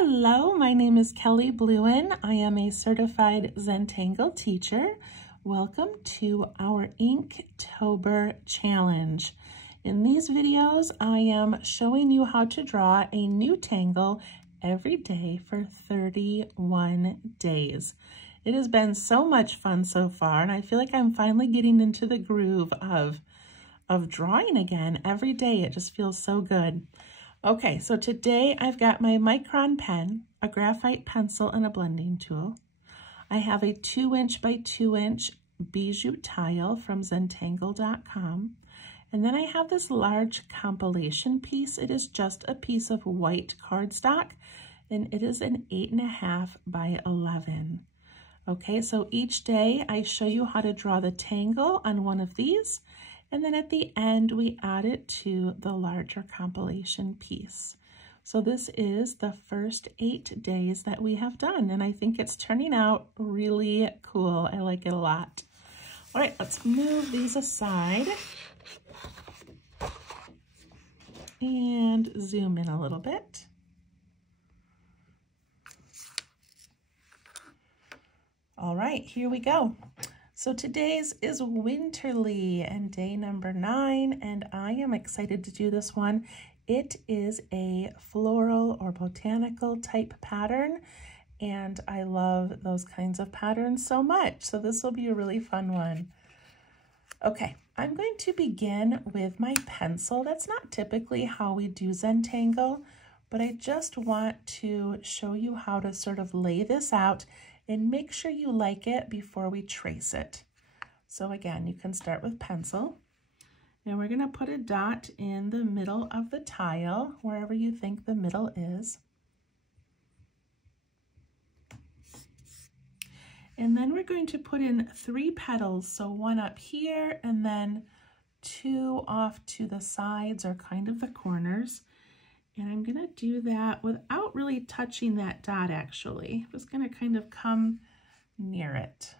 Hello, my name is Kelly Bluen. I am a certified Zentangle teacher. Welcome to our Inktober challenge. In these videos, I am showing you how to draw a new tangle every day for 31 days. It has been so much fun so far, and I feel like I'm finally getting into the groove of drawing again every day. It just feels so good. Okay, so today I've got my micron pen, a graphite pencil, and a blending tool. I have a 2" by 2" bijou tile from Zentangle.com. And then I have this large compilation piece. It is just a piece of white cardstock, and it is an 8.5 by 11. Okay, so each day I show you how to draw the tangle on one of these, and then at the end we add it to the larger compilation piece. So this is the first 8 days that we have done, and I think it's turning out really cool. I like it a lot. All right, let's move these aside and zoom in a little bit. All right, here we go. So today's is Winterli and day number 9, and I am excited to do this one. It is a floral or botanical type pattern, and I love those kinds of patterns so much. So this will be a really fun one. Okay, I'm going to begin with my pencil. That's not typically how we do Zentangle, but I just want to show you how to sort of lay this out and make sure you like it before we trace it. So again, you can start with pencil. And we're gonna put a dot in the middle of the tile, wherever you think the middle is. And then we're going to put in 3 petals, so 1 up here and then 2 off to the sides or kind of the corners. And I'm gonna do that without really touching that dot actually. I'm just gonna kind of come near it.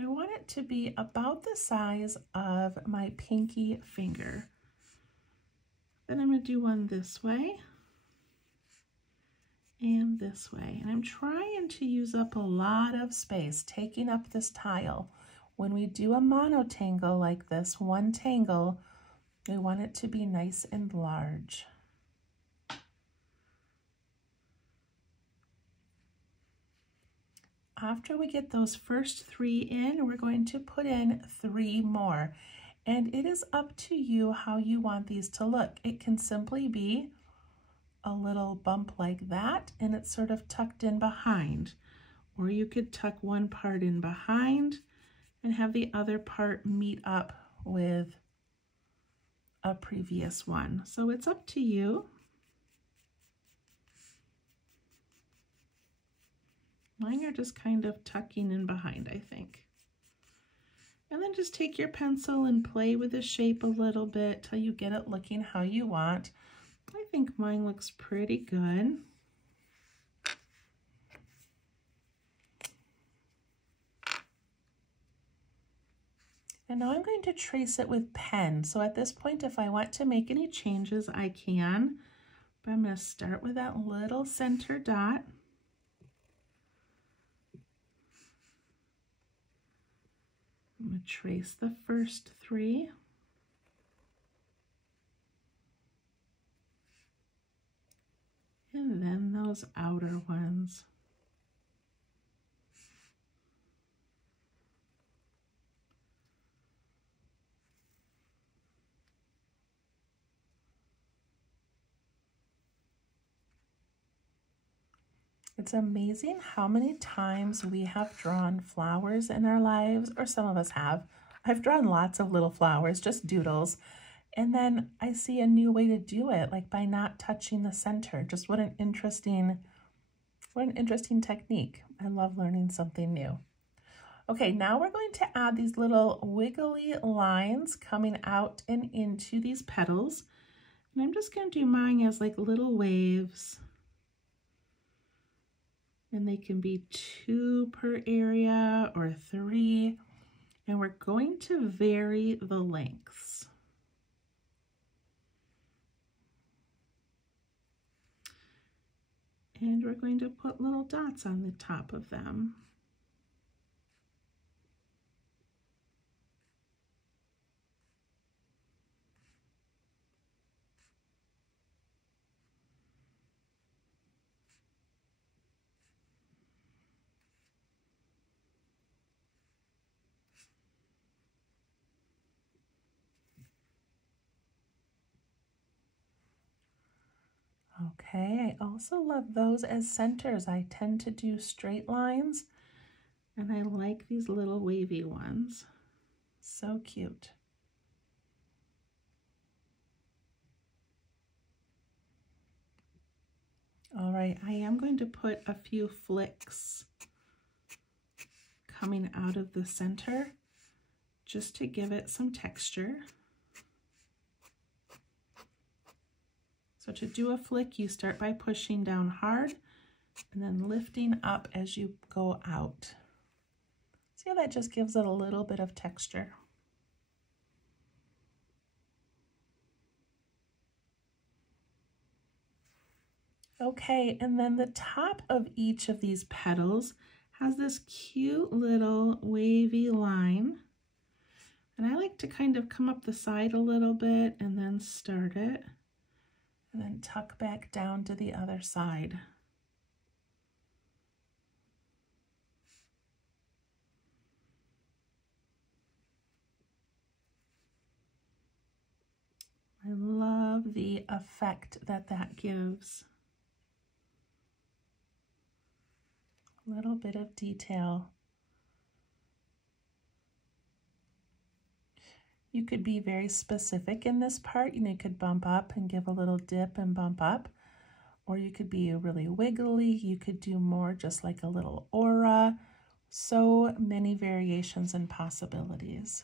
I want it to be about the size of my pinky finger. Then I'm gonna do one this way and this way. And I'm trying to use up a lot of space, taking up this tile. When we do a monotangle like this, one tangle, we want it to be nice and large. After we get those first 3 in, we're going to put in 3 more. And it is up to you how you want these to look. It can simply be a little bump like that, and it's sort of tucked in behind. Or you could tuck one part in behind and have the other part meet up with a previous one. So it's up to you. Mine are just kind of tucking in behind, I think. And then just take your pencil and play with the shape a little bit till you get it looking how you want. I think mine looks pretty good. And now I'm going to trace it with pen. So at this point, if I want to make any changes, I can. But I'm going to start with that little center dot. I'm going to trace the first 3. And then those outer ones. It's amazing how many times we have drawn flowers in our lives, or some of us have. I've drawn lots of little flowers, just doodles, and then I see a new way to do it, like by not touching the center. Just what an interesting technique. I love learning something new. Okay, now we're going to add these little wiggly lines coming out and into these petals. And I'm just going to do mine as like little waves. And they can be 2 per area or 3. And we're going to vary the lengths. And we're going to put little dots on the top of them. Okay, I also love those as centers. I tend to do straight lines, and I like these little wavy ones. So cute. All right, I am going to put a few flicks coming out of the center just to give it some texture. So to do a flick, you start by pushing down hard and then lifting up as you go out. See how that just gives it a little bit of texture? Okay, and then the top of each of these petals has this cute little wavy line. And I like to kind of come up the side a little bit and then start it. And then tuck back down to the other side. I love the effect that that gives. A little bit of detail. You could be very specific in this part. You could bump up and give a little dip and bump up. Or you could be really wiggly. You could do more just like a little aura. So many variations and possibilities.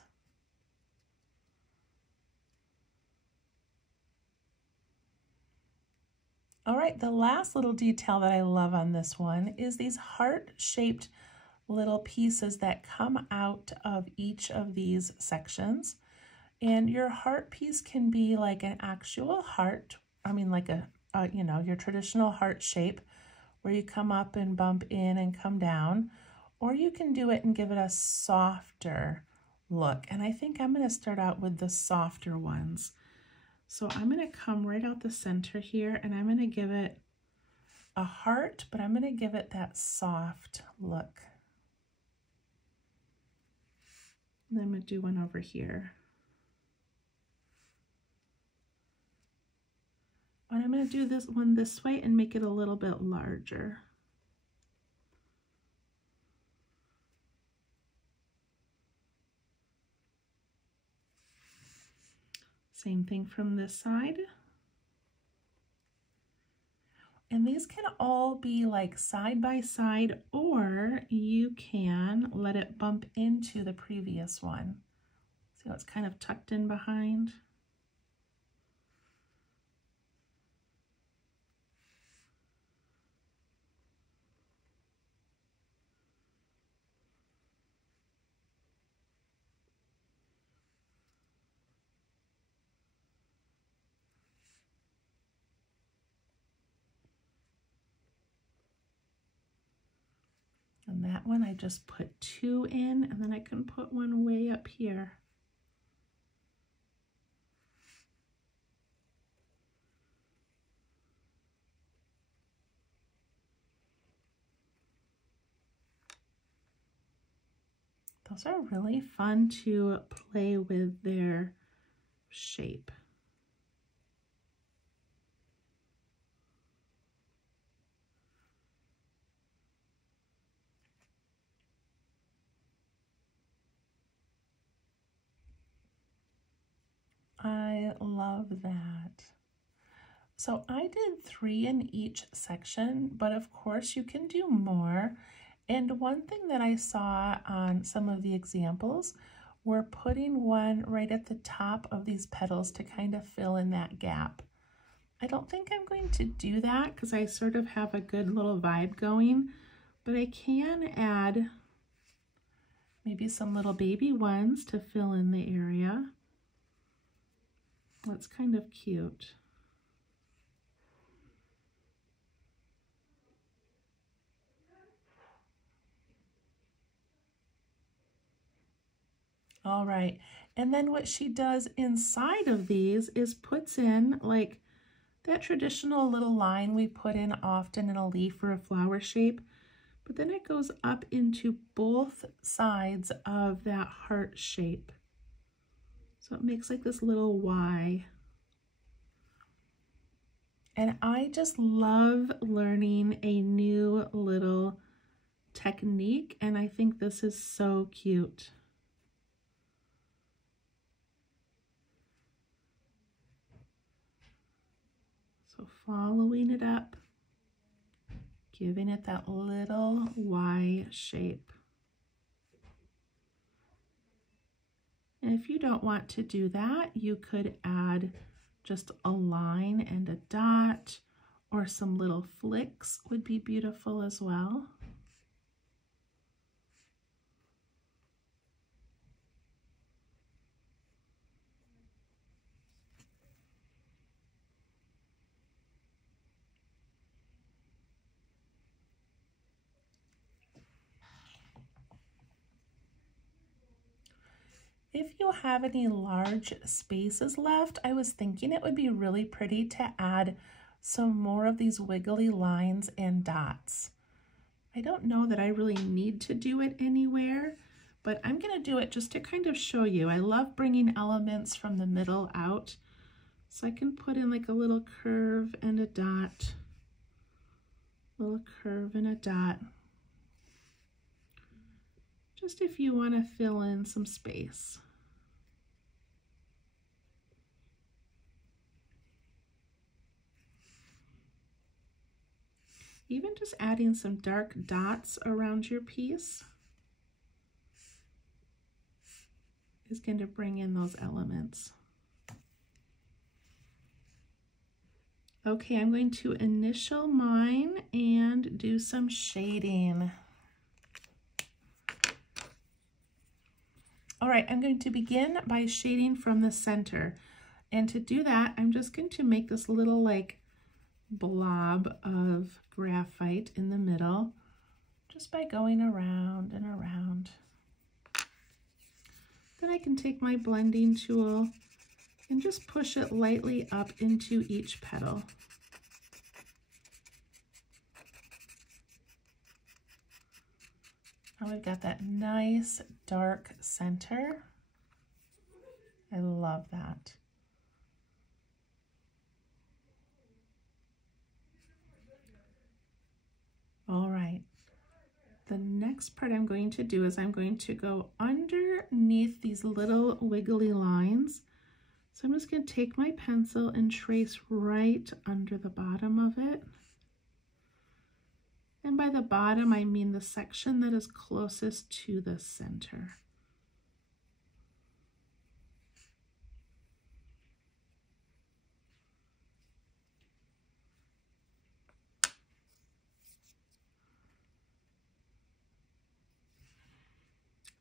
All right, the last little detail that I love on this one is these heart-shaped little pieces that come out of each of these sections. And your heart piece can be like an actual heart, like you know, your traditional heart shape where you come up and bump in and come down, or you can do it and give it a softer look. And I think I'm going to start out with the softer ones. So I'm going to come right out the center here and I'm going to give it a heart, but I'm going to give it that soft look. And then I'm going to do one over here. And I'm going to do this one this way and make it a little bit larger. Same thing from this side. And these can all be like side by side, or you can let it bump into the previous one. See how it's kind of tucked in behind? And that one I just put 2 in, and then I can put one way up here. Those are really fun to play with their shape. I love that. So I did 3 in each section, but of course you can do more. And one thing that I saw on some of the examples, we're putting one right at the top of these petals to kind of fill in that gap. I don't think I'm going to do that because I sort of have a good little vibe going, but I can add maybe some little baby ones to fill in the area. That's kind of cute. All right, and then what she does inside of these is puts in like that traditional little line we put in often in a leaf or a flower shape, but then it goes up into both sides of that heart shape. So it makes like this little Y. And I just love learning a new little technique, and I think this is so cute. So following it up, giving it that little Y shape. And if you don't want to do that, you could add just a line and a dot, or some little flicks would be beautiful as well. If you have any large spaces left, I was thinking it would be really pretty to add some more of these wiggly lines and dots. I don't know that I really need to do it anywhere, but I'm going to do it just to kind of show you. I love bringing elements from the middle out, so I can put in like a little curve and a dot, little curve and a dot, just if you want to fill in some space. Even just adding some dark dots around your piece is going to bring in those elements. Okay, I'm going to initial mine and do some shading. All right, I'm going to begin by shading from the center. And to do that, I'm just going to make this little like blob of graphite in the middle, just by going around and around. Then I can take my blending tool and just push it lightly up into each petal. Now we've got that nice dark center. I love that. All right, the next part I'm going to do is I'm going to go underneath these little wiggly lines. So I'm just going to take my pencil and trace right under the bottom of it. And by the bottom, I mean the section that is closest to the center.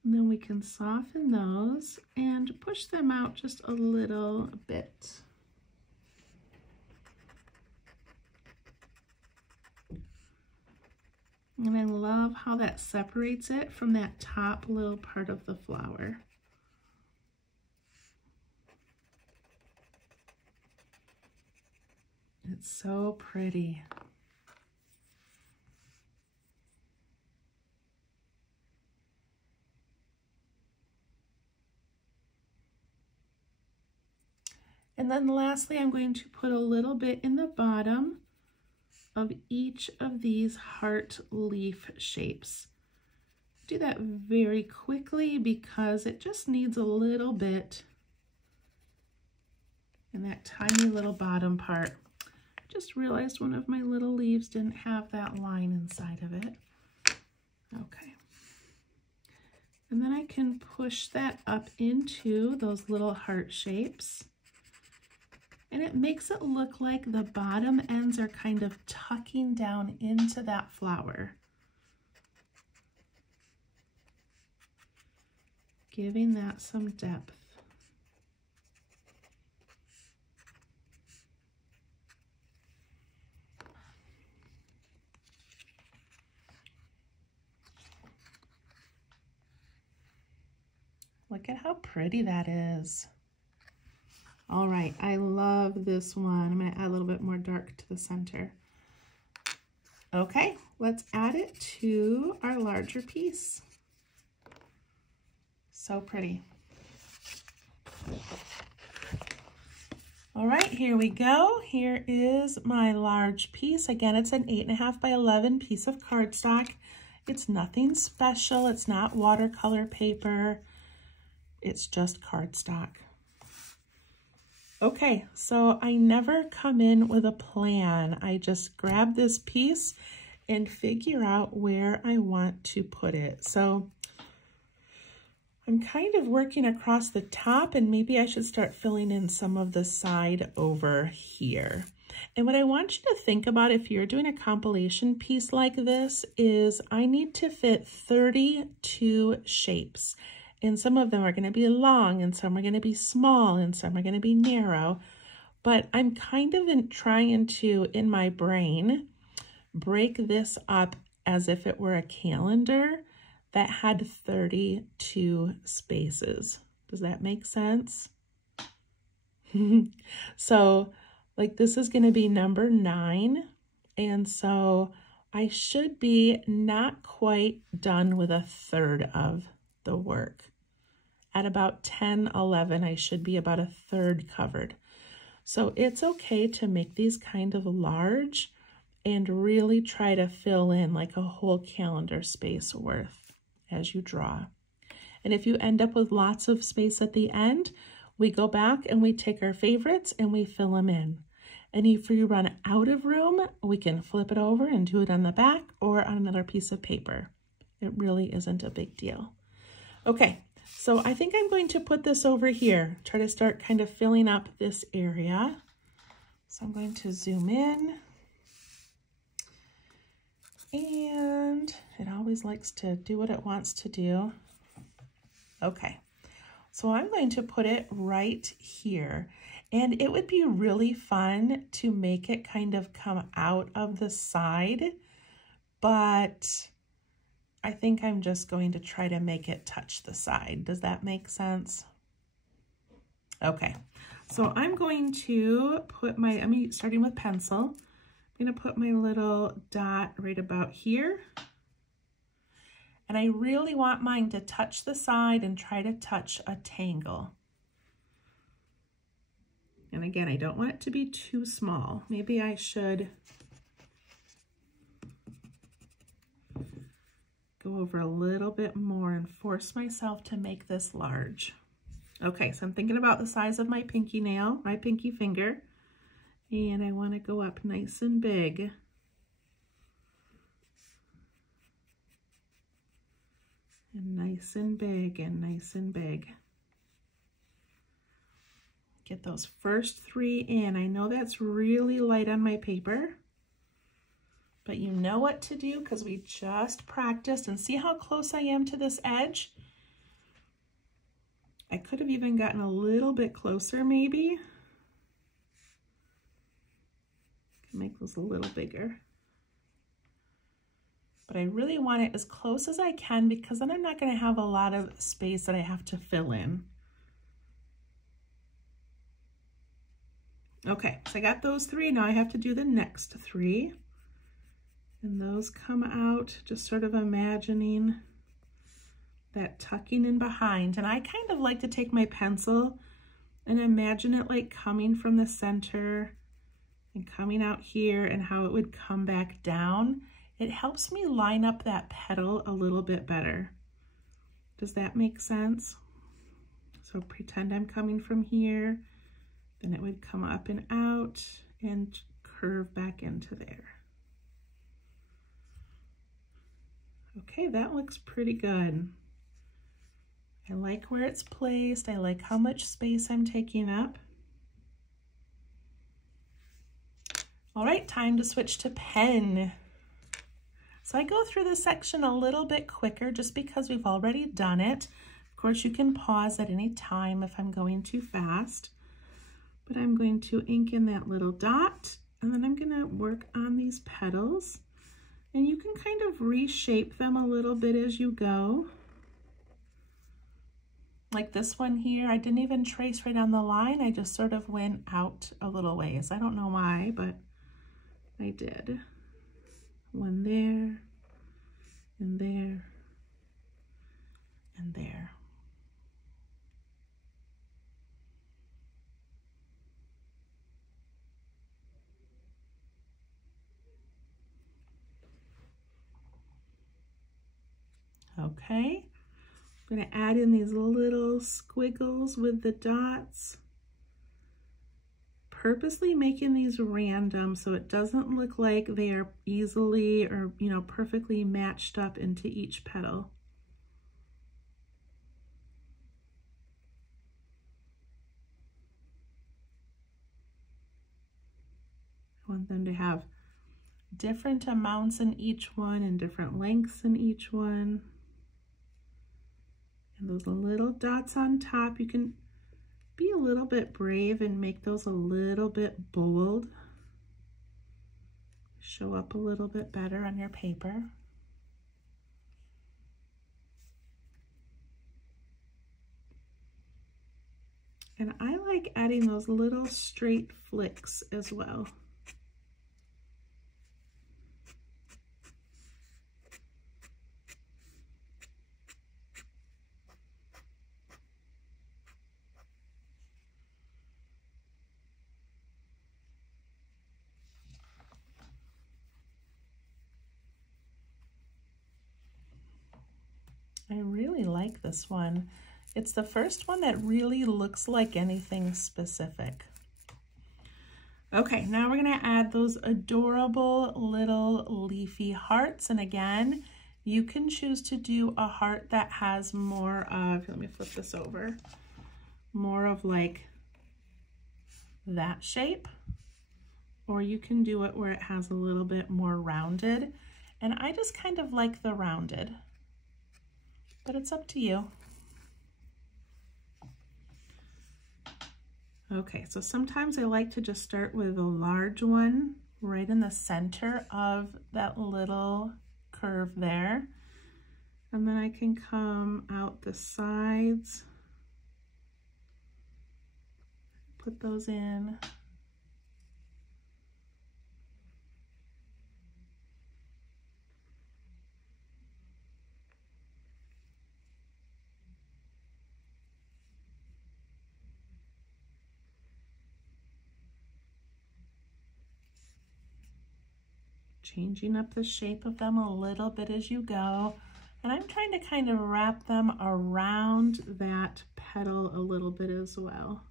And then we can soften those and push them out just a little bit. And I love how that separates it from that top little part of the flower. It's so pretty. And then lastly, I'm going to put a little bit in the bottom of each of these heart leaf shapes. Do that very quickly because it just needs a little bit in that tiny little bottom part. Just realized one of my little leaves didn't have that line inside of it. Okay. And then I can push that up into those little heart shapes. And it makes it look like the bottom ends are kind of tucking down into that flower, giving that some depth. Look at how pretty that is. All right, I love this one. I'm gonna add a little bit more dark to the center. Okay, let's add it to our larger piece. So pretty. All right, here we go. Here is my large piece. Again, it's an 8.5 by 11 piece of cardstock. It's nothing special. It's not watercolor paper. It's just cardstock. Okay, so I never come in with a plan. I just grab this piece and figure out where I want to put it. So I'm kind of working across the top, and maybe I should start filling in some of the side over here. And what I want you to think about if you're doing a compilation piece like this is I need to fit 32 shapes. And some of them are going to be long, and some are going to be small, and some are going to be narrow. But I'm kind of trying to, in my brain, break this up as if it were a calendar that had 32 spaces. Does that make sense? So, like, this is going to be number 9. And so I should be not quite done with a third of the work. At about 10, 11, I should be about a third covered. So it's okay to make these kind of large and really try to fill in like a whole calendar space worth as you draw. And if you end up with lots of space at the end, we go back and we take our favorites and we fill them in. And if you run out of room, we can flip it over and do it on the back or on another piece of paper. It really isn't a big deal. Okay, so I think I'm going to put this over here, try to start kind of filling up this area. So I'm going to zoom in. And it always likes to do what it wants to do. Okay, so I'm going to put it right here. And it would be really fun to make it kind of come out of the side, but I think I'm just going to try to make it touch the side. Does that make sense? Okay, so I'm going to put I'm starting with pencil. I'm going to put my little dot right about here. And I really want mine to touch the side and try to touch a tangle. And again, I don't want it to be too small. Maybe I should go over a little bit more and force myself to make this large. Okay, so I'm thinking about the size of my pinky nail, my pinky finger, and I want to go up nice and big. And nice and big and nice and big. Get those first 3 in. I know that's really light on my paper, but you know what to do because we just practiced. And see how close I am to this edge? I could have even gotten a little bit closer maybe. Can make those a little bigger. But I really want it as close as I can because then I'm not going to have a lot of space that I have to fill in. Okay, so I got those 3. Now I have to do the next 3. And those come out just sort of imagining that tucking in behind. And I kind of like to take my pencil and imagine it like coming from the center and coming out here and how it would come back down. It helps me line up that petal a little bit better. Does that make sense? So pretend I'm coming from here, then it would come up and out and curve back into there. Okay, that looks pretty good. I like where it's placed. I like how much space I'm taking up. All right, time to switch to pen. So I go through this section a little bit quicker just because we've already done it. Of course, you can pause at any time if I'm going too fast. But I'm going to ink in that little dot, and then I'm going to work on these petals. And you can kind of reshape them a little bit as you go. Like this one here, I didn't even trace right on the line. I just sort of went out a little ways. I don't know why, but I did. One there, and there, and there. Okay. I'm going to add in these little squiggles with the dots, purposely making these random so it doesn't look like they are easily or, you know, perfectly matched up into each petal. I want them to have different amounts in each one and different lengths in each one. And those little dots on top, you can be a little bit brave and make those a little bit bold. Show up a little bit better on your paper. And I like adding those little straight flicks as well. I really like this one. It's the first one that really looks like anything specific. Okay, now we're gonna add those adorable little leafy hearts. And again, you can choose to do a heart that has more of, let me flip this over, more of like that shape, or you can do it where it has a little bit more rounded. And I just kind of like the rounded, but it's up to you. Okay, so sometimes I like to just start with a large one right in the center of that little curve there. And then I can come out the sides, put those in. Changing up the shape of them a little bit as you go. And I'm trying to kind of wrap them around that petal a little bit as well.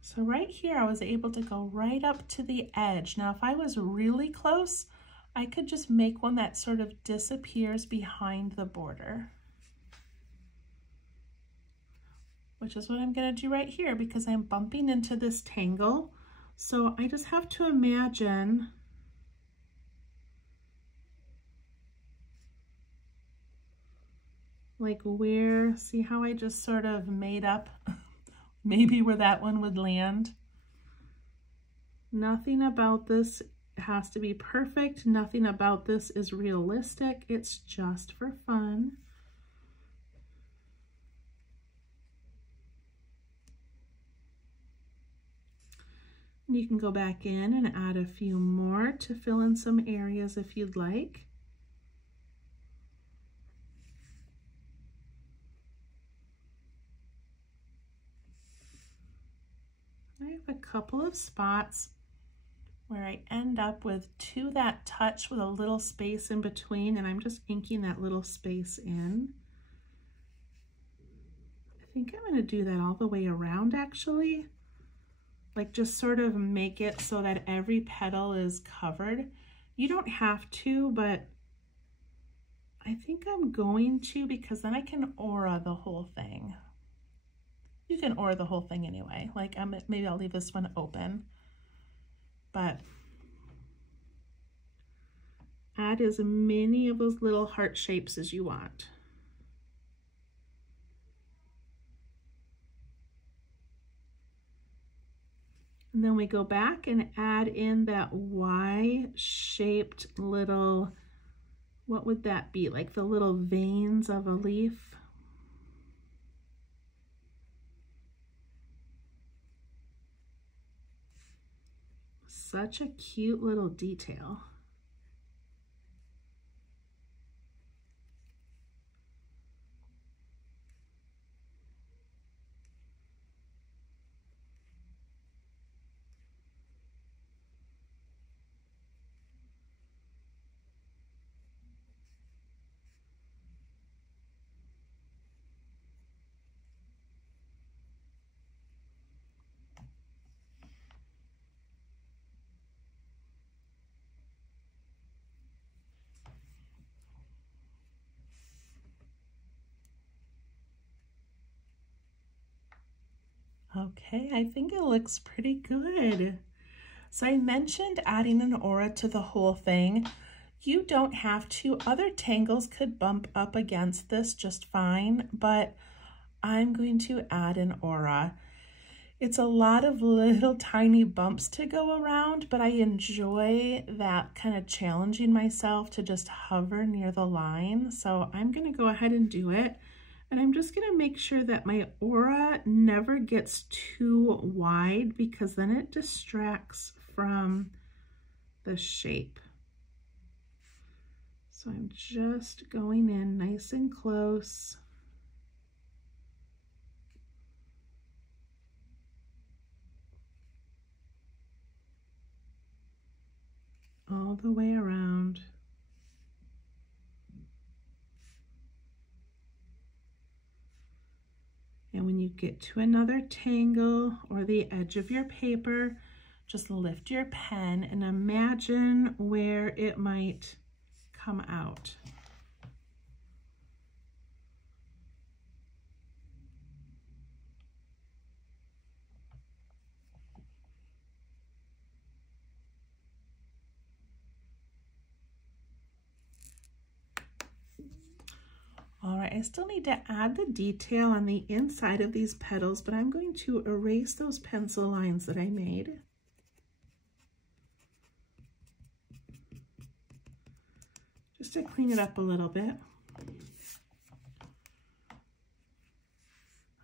So right here, I was able to go right up to the edge. Now, if I was really close, I could just make one that sort of disappears behind the border, which is what I'm going to do right here because I'm bumping into this tangle. So I just have to imagine like where, see how I just sort of made up maybe where that one would land. Nothing about this has to be perfect. Nothing about this is realistic. It's just for fun. You can go back in and add a few more to fill in some areas if you'd like. I have a couple of spots where I end up with to that touch with a little space in between, and I'm just inking that little space in. I think I'm going to do that all the way around actually. Like just sort of make it so that every petal is covered. You don't have to, but I think I'm going to because then I can aura the whole thing. You can aura the whole thing anyway. Like maybe I'll leave this one open, but add as many of those little heart shapes as you want. And then we go back and add in that Y-shaped little, what would that be? Like the little veins of a leaf. Such a cute little detail. Okay, I think it looks pretty good. So I mentioned adding an aura to the whole thing. You don't have to. Other tangles could bump up against this just fine, but I'm going to add an aura. It's a lot of little tiny bumps to go around, but I enjoy that kind of challenging myself to just hover near the line. So I'm going to go ahead and do it. And I'm just going to make sure that my aura never gets too wide, because then it distracts from the shape. So I'm just going in nice and close. All the way around. And when you get to another tangle or the edge of your paper, just lift your pen and imagine where it might come out. All right, I still need to add the detail on the inside of these petals, but I'm going to erase those pencil lines that I made. Just to clean it up a little bit.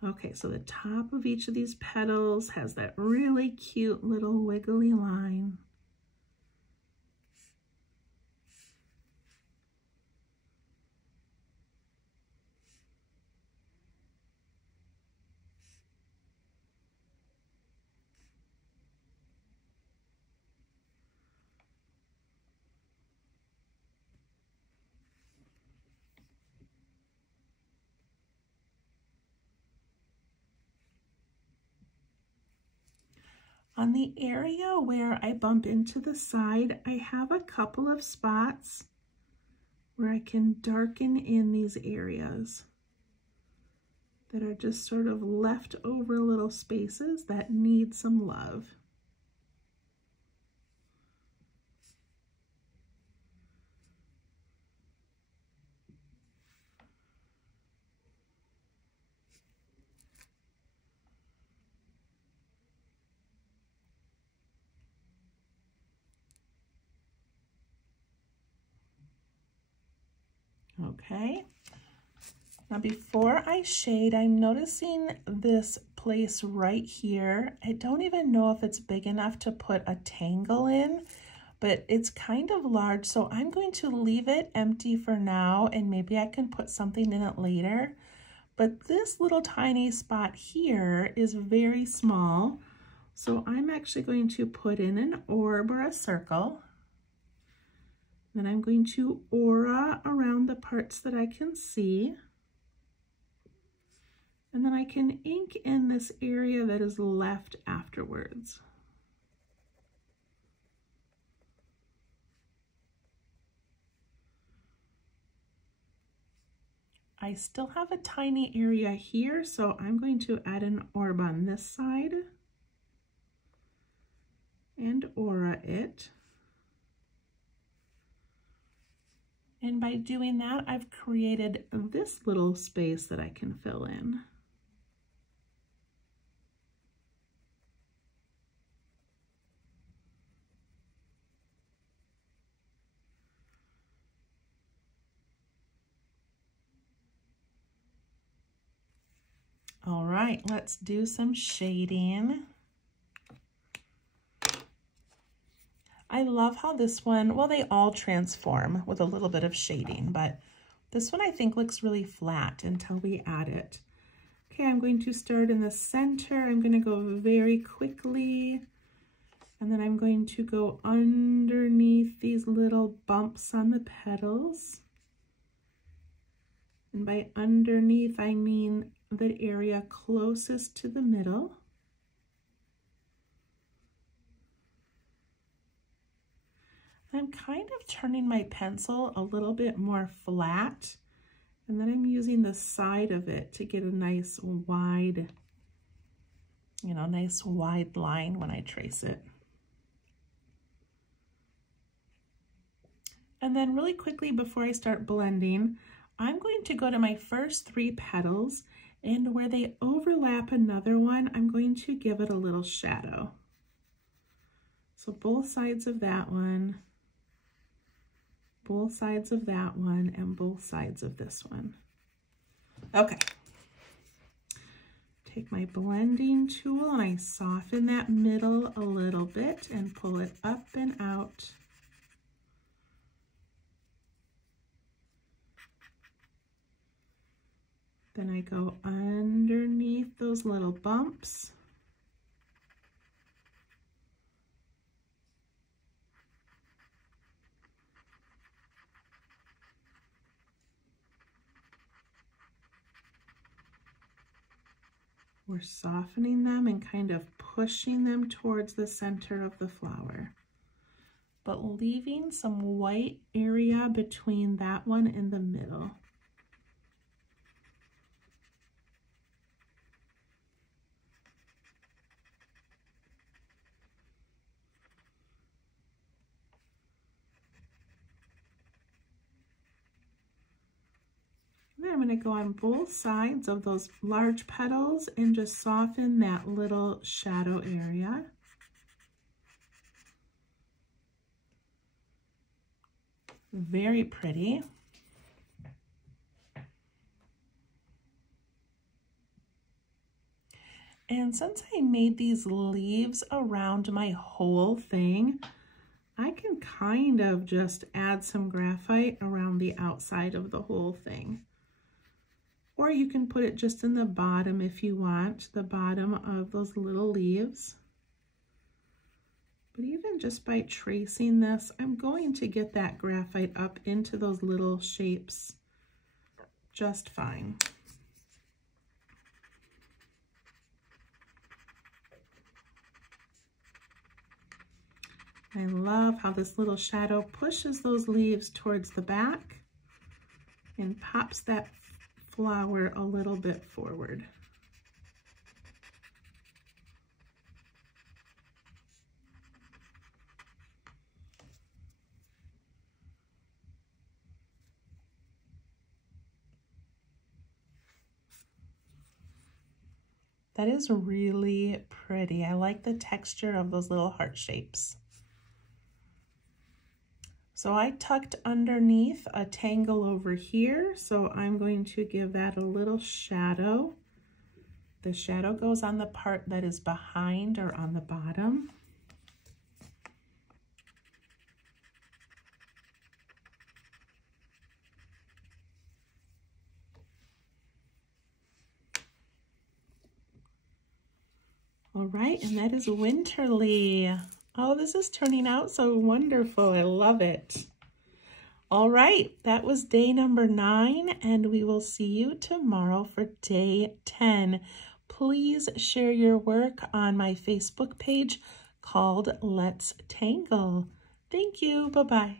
Okay, so the top of each of these petals has that really cute little wiggly line. On the area where I bump into the side, I have a couple of spots where I can darken in these areas that are just sort of left over little spaces that need some love. Okay, now before I shade, I'm noticing this place right here. I don't even know if it's big enough to put a tangle in, but it's kind of large, so I'm going to leave it empty for now, and maybe I can put something in it later. But this little tiny spot here is very small, so I'm actually going to put in an orb or a circle. Then I'm going to aura around the parts that I can see. And then I can ink in this area that is left afterwards. I still have a tiny area here, so I'm going to add an orb on this side and aura it. And by doing that, I've created this little space that I can fill in. All right, let's do some shading. I love how this one, well, they all transform with a little bit of shading, but this one I think looks really flat until we add it. Okay, I'm going to start in the center. I'm going to go very quickly, and then I'm going to go underneath these little bumps on the petals. And by underneath, I mean the area closest to the middle. I'm kind of turning my pencil a little bit more flat, and then I'm using the side of it to get a nice wide, nice wide line when I trace it. And then really quickly before I start blending, I'm going to go to my first 3 petals, and where they overlap another one, I'm going to give it a little shadow. So both sides of that one, both sides of that one, and both sides of this one. Okay. Take my blending tool and I soften that middle a little bit and pull it up and out. Then I go underneath those little bumps. We're softening them and kind of pushing them towards the center of the flower, but leaving some white area between that one and the middle. Then I'm going to go on both sides of those large petals and just soften that little shadow area. Very pretty. And since I made these leaves around my whole thing, I can kind of just add some graphite around the outside of the whole thing. Or you can put it just in the bottom if you want, the bottom of those little leaves. But even just by tracing this, I'm going to get that graphite up into those little shapes just fine. I love how this little shadow pushes those leaves towards the back and pops that flower a little bit forward. That is really pretty. I like the texture of those little heart shapes. So I tucked underneath a tangle over here, so I'm going to give that a little shadow. The shadow goes on the part that is behind or on the bottom. All right, and that is Winterli. Oh, this is turning out so wonderful. I love it. All right, that was day number 9, and we will see you tomorrow for day 10. Please share your work on my Facebook page called Let's Tangle. Thank you. Bye-bye.